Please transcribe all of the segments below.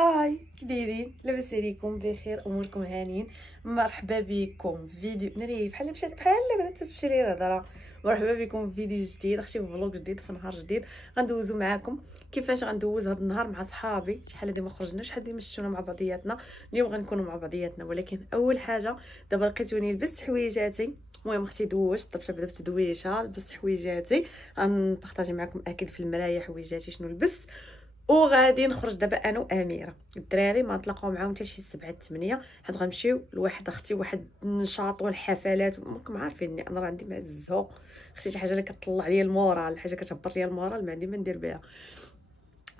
هاي كي دايرين؟ لاباس عليكم؟ بخير؟ اموركم هانيين؟ مرحبا بكم في فيديو ناري بحال بدات تمشي لي الهضره. مرحبا بكم في فيديو جديد، اختي في فلوق جديد في نهار جديد. غندوزو معاكم كيفاش غندوز هذا النهار مع صحابي. شحال هادي ما خرجناش، شحال هادي مشينا مع بعضياتنا. اليوم غنكونوا مع بعضياتنا، ولكن اول حاجه دابا لقيتوني لبست حويجاتي. المهم اختي دوشت طبت دويشه، لبست حويجاتي. غنبارطاجي معكم اكيد في المرايه حويجاتي شنو لبست، وغادي نخرج دابا انا واميره. الدراري ما نتلاقاو معاهم حتى شي 7 8، حيت غنمشيو لواحد اختي واحد النشاط والحفلات. راكم عارفيني انا راه عندي مع الزهو، اختي شي حاجه اللي كطلع ليا المورال، الحاجه كتهبط ليا المورال ما عندي ما ندير بها.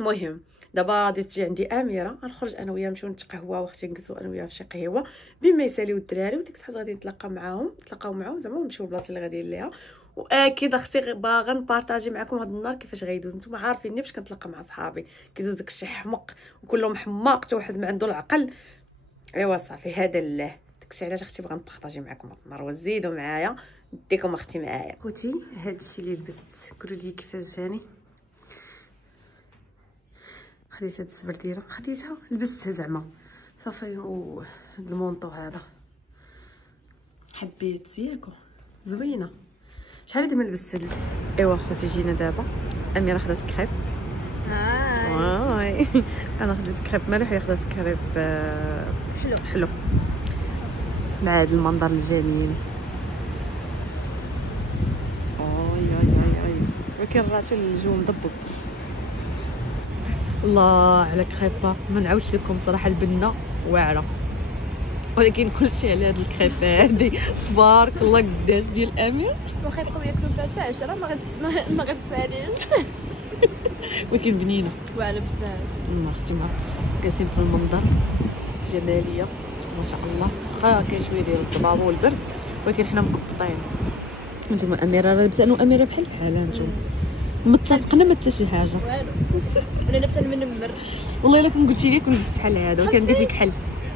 المهم دابا غادي تجي عندي اميره، غنخرج انا وياها نمشيو نتقهواو، واختي نجلسوا انا وياها في شي قهوه بما يساليو الدراري، وديك الساعه غادي نتلاقاو معاهم زعما ونمشيو للبلاصه اللي غاديين ليها. واكيد اختي باغا نبارطاجي معكم هذا النهار كيفاش غيدوز. نتوما عارفيني باش كنتلاقى مع صحابي كيدوز داكشي حمق وكلهم حماق، حتى واحد ما عنده العقل. ايوا صافي هذا الله، داكشي علاش اختي باغا نبارطاجي معكم هذا النهار. وزيدوا معايا نديكم اختي معايا. خوتي هادشي اللي لبست، قولوا لي كيفاش جاني. خديت هاد السبرديره، خديتها لبستها زعما صافي. وهاد المونطو هذا حبيت ياكو زوينه. شحال هادي ما لبست هاد. ايوا خوتي جينا دابا. اميره خدات كريب. هاي انا خديت كريب مالح، هي خدات كريب حلو مع هاد المنظر الجميل. اي ولكن راه الجو مضبب. الله على كريبه، ما نعاودش لكم صراحه البنه واعره، ولكن كلشي على هاد الكريبه هادي تبارك الله قداش ديال الامير. واخا يبقاو ياكلوا فيها حتى 10 ما غتساليش. ولكن بنينه واعره بزاف. اختي ما جالسين في المنظر جماليه ما شاء الله. كاين شويه ديال الضباب والبرد، ولكن حنا مقبطين. نتوما اميره لابسه انا واميره بحالها. نتوما متفقنا ما حتى شي حاجه والو. انا لابسه المنمر. والله الا كون قلتي لي كون لبست بحال هذا وكندير فيك حل.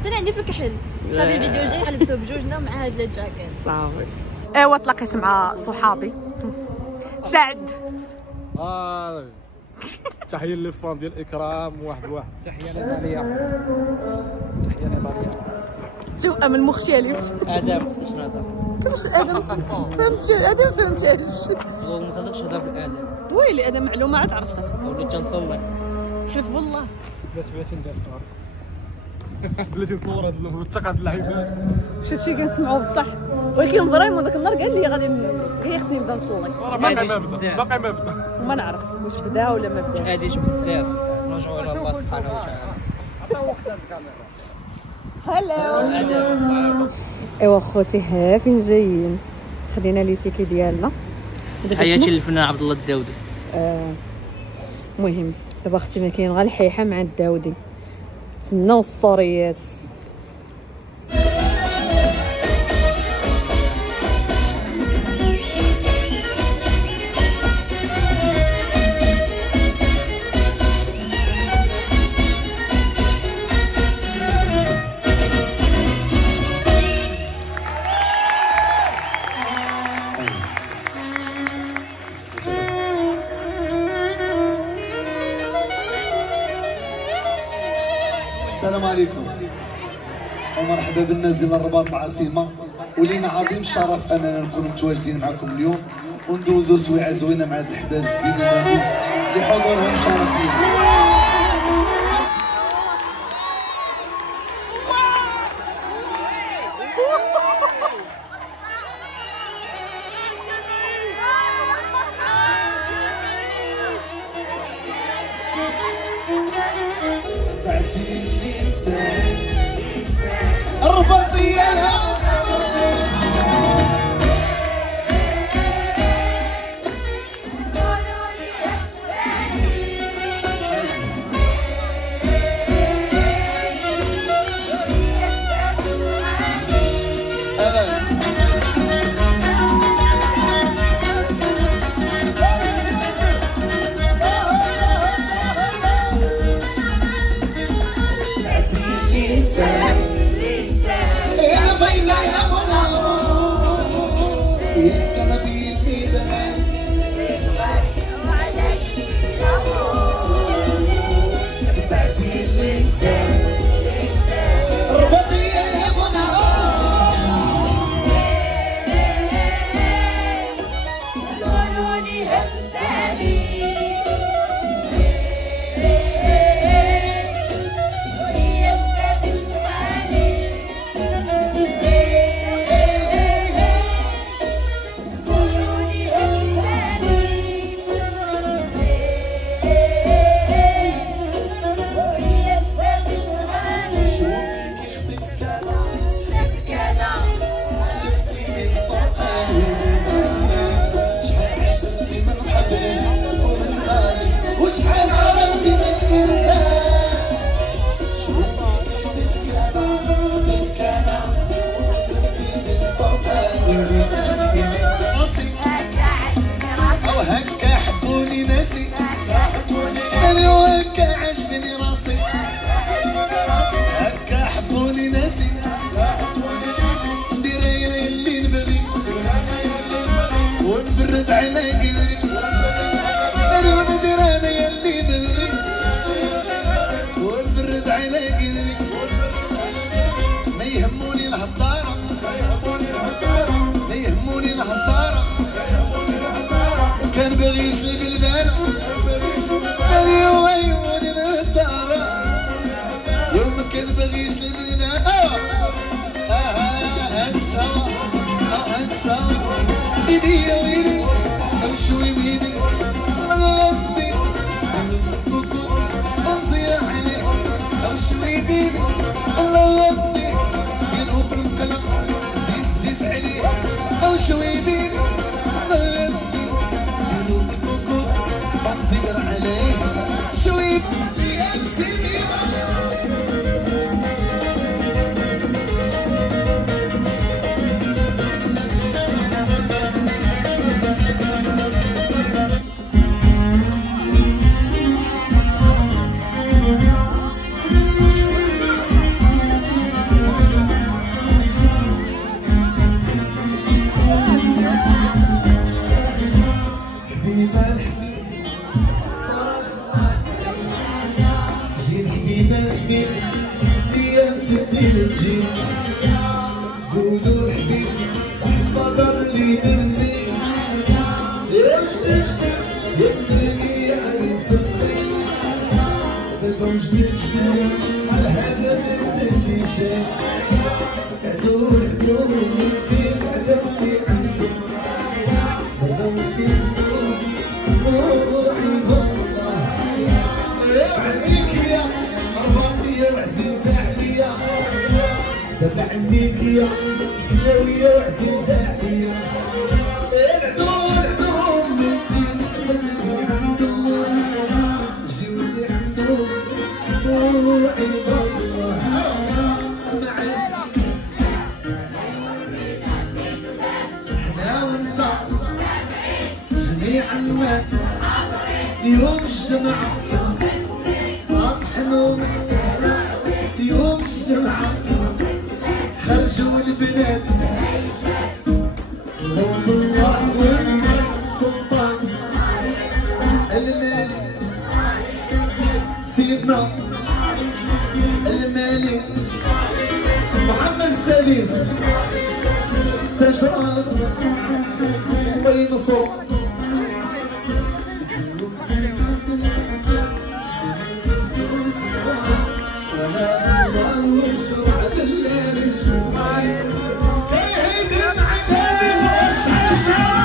انا عندي في الكحل صافي. الفيديو جاي غنلبسو بجوجنا مع هاد الجاكيت صافي. ايوا تلاقيت مع صحابي. سعد تحيه للفان ديال اكرام واحد تحيه نضاليه. توأم المختلف. ادم خصني نهضر. كيفاش ادم؟ فهمتش ادم، فهمتش. ما خصكش تهضر بالادم. ويلي ادم معلومه عاد عرفتها. وليت تنصلي. حلف بالله بلاتي ندير الدار. بلاتي نصور هاد الملتقى د اللعيبات. واش هادشي كنسمعو بصح، ولكن فريمون داك النهار قال لي غادي خصني نبدا نصلي. باقي ما بدا وما نعرف واش بدا ولا ما بداش. عاديش بزاف. نرجعوا الى الله سبحانه وتعالى. عطا وقت الكاميرا. هلا. ايوا خوتي ها فين جايين. خدينا لي تيكي ديالنا. حياتي للفنان عبد الله الداودي. المهم دابا اختي ما كاين غير الحيحه مع الداودي. تسناو ستوريات. السلام عليكم ومرحبا بالناس ديال الرباط العاصمه، ولينا عظيم الشرف اننا نكونوا متواجدين معكم اليوم وندوزوا سويعه زوينه مع هاد الحباب الزينين اللي حضورهم شرف لينا. تبعتي الانسان الرباطيه العاصمه. تبعتي الانسان راسي او هكا حبوني ناسي انا هكا عجبني راسي هكا حبوني ناسي ندير انا اللي نبغي ونبرد على قلبي انا ندير انا اللي نبغي ونبرد على قلبي ما يهموني الهضاره ما يهموني الهضاره كان باغي يسلب البال اليوم يهموني الهضاره يوم كان باغي يسلب البال هنسى هنسى ايدي يا ويلي امشوي بيدي غدي انصير عليك امشوي بيدي الله غدي ينو في المقلب زيز عليه امشوي بيدي الله غدي ينو في الكوكو انصير عليه شوي بيدي امسي قولوا حبيبي صحت فضل اللي درتي يا جديد يا بني يعني صفري دابا جديد على هذا درتي شي عدول عدول انتي سعدة اللي عندك دابا وليت روحي بالله يا عندك يا رباطية وعزيزة عليا دابا عنديك يا سلاوية وعزيزة عليا العدول عندهم بنتي سلمي عندهم جيولي عندهم وعيب الله اسمع اسمع حنا وانت جميع الناس يوم الجمعة نحن يوم الجمعة خرجوا البنات لون الله والسلطان الملك سيدنا الملك محمد السادس تاج راس وين صوت ولا الله وشرع الليل جمعي كيهدم عقلي وشعشع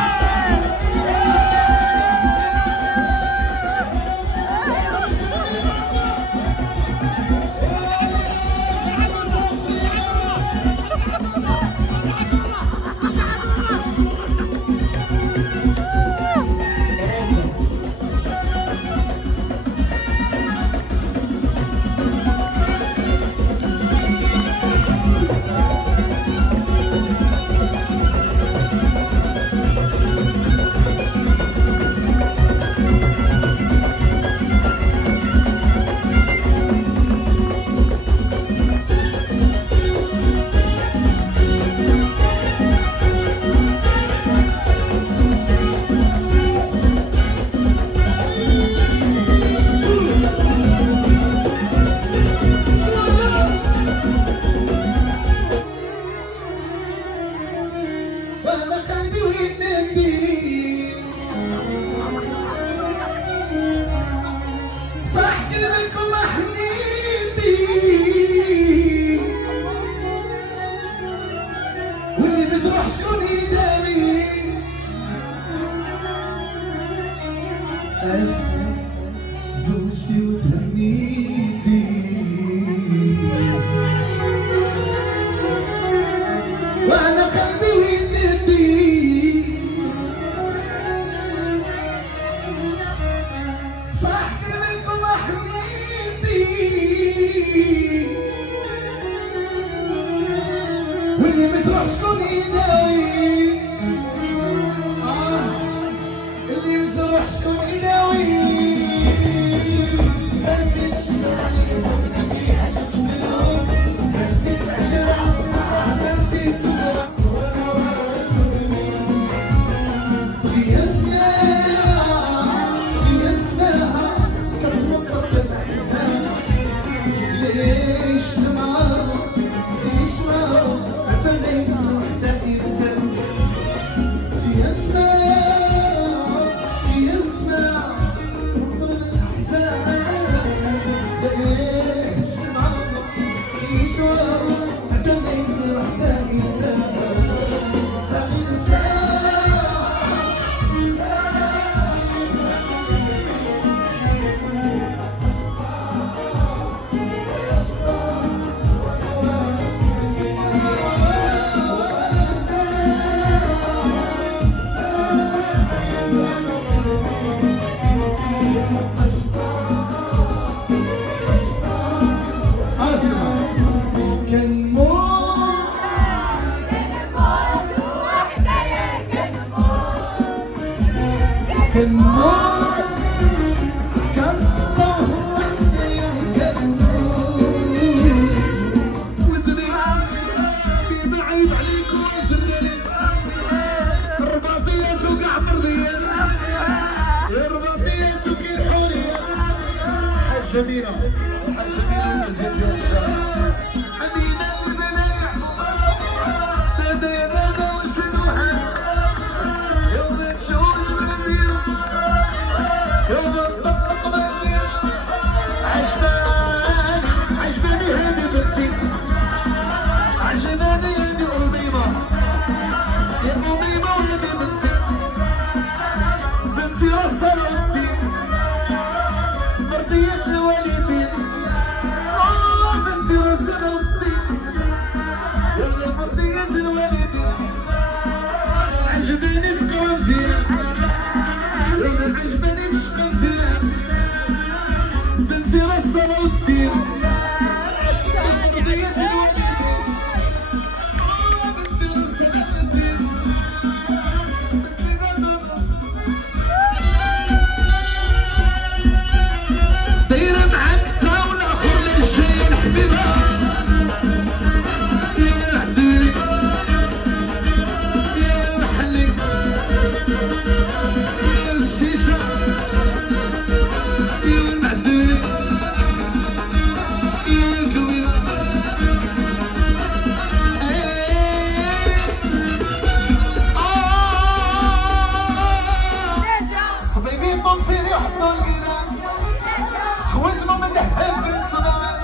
كنموت كنصدم وحدي كنموت وذني في بعيد عليكم وجرني الرباطية توقع مرضية الرباطية توقع الحورية حاج جميلة حاج جميلة وزيد الرجال أمينة البلايع تدينا وشنوحة يوم تشوف المدينة يوم الطاق مدينة عجباني هادي بنتي عجباني هادي أميمة يا أميمة وهادي بنتي بنتي راسها الدين مرضية الوالدين بنتي راسها الدين يلا مرضية الوالدين عجباني تقرا مزيان يلا عجباني تشقى مزيان بنتي راسها الدين مرضية الوالدين بنتي راسها الدين بنتي دايرة معاك تا والاخر للجاي الحبيبة يا العدوي يا المحلي يا البشيشة يا المعدوي يا القوي صبيبين طمسيني وحطوا القدام خواتنا مدهب بالصباح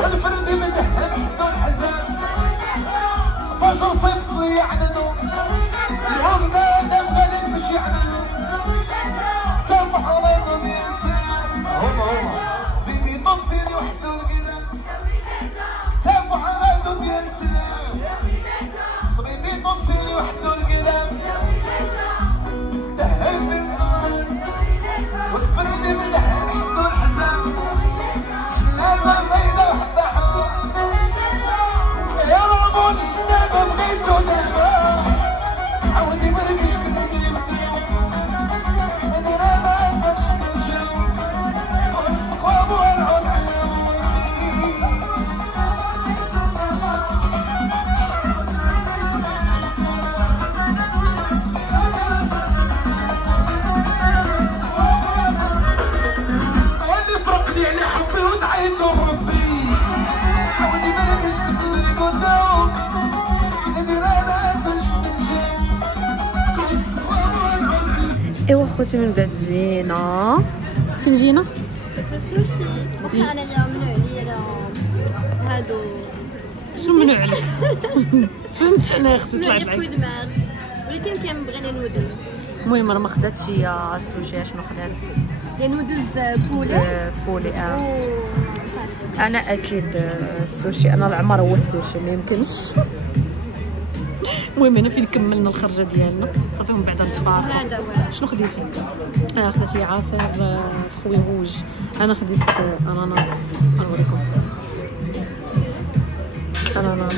والفرد مدهب حطوا الحزام فجر صيف طليع عنده اليوم نادم غادي نمشي عنده كتاب حرام الإنسان هما صبيبي طمسيني وحطوا القدام كتاب حرام الإنسان صبيبي طمسيني وحطوا القدام دهب بالصباح والفرد مدهب حطوا الحزام شلالة بيضة وحدة حمام يا رامون شلالة بغيتو دابا عاودي مركش بالليل ندير انا انت نشد الجو والسقواب ونعود على واللي فرقني على حبي ودعيتو بربي عاودي مركش بالليل قدام ندير انا انت نشد الجو والسقواب ونعود على ايوا خوتي من بعد جينا فين جينا السوشي وقع انا اليوم منو عليا هادو شنو منو عليك فهمت انا اختي طلعت لي معاك دماغ ولكن كنبغي لي نودل المهم راه ما خداتش هي السوشي شنو خدات لي نودلز بولي بولي انا اكيد السوشي انا العمر هو السوشي ما يمكنش المهم هنا فين كملنا الخرجه ديالنا صافي من بعد نتفارقوا هذا هو شنو خديتي خدات هي عصير فخوي روج انا خديت اناناس نوريكم اناناس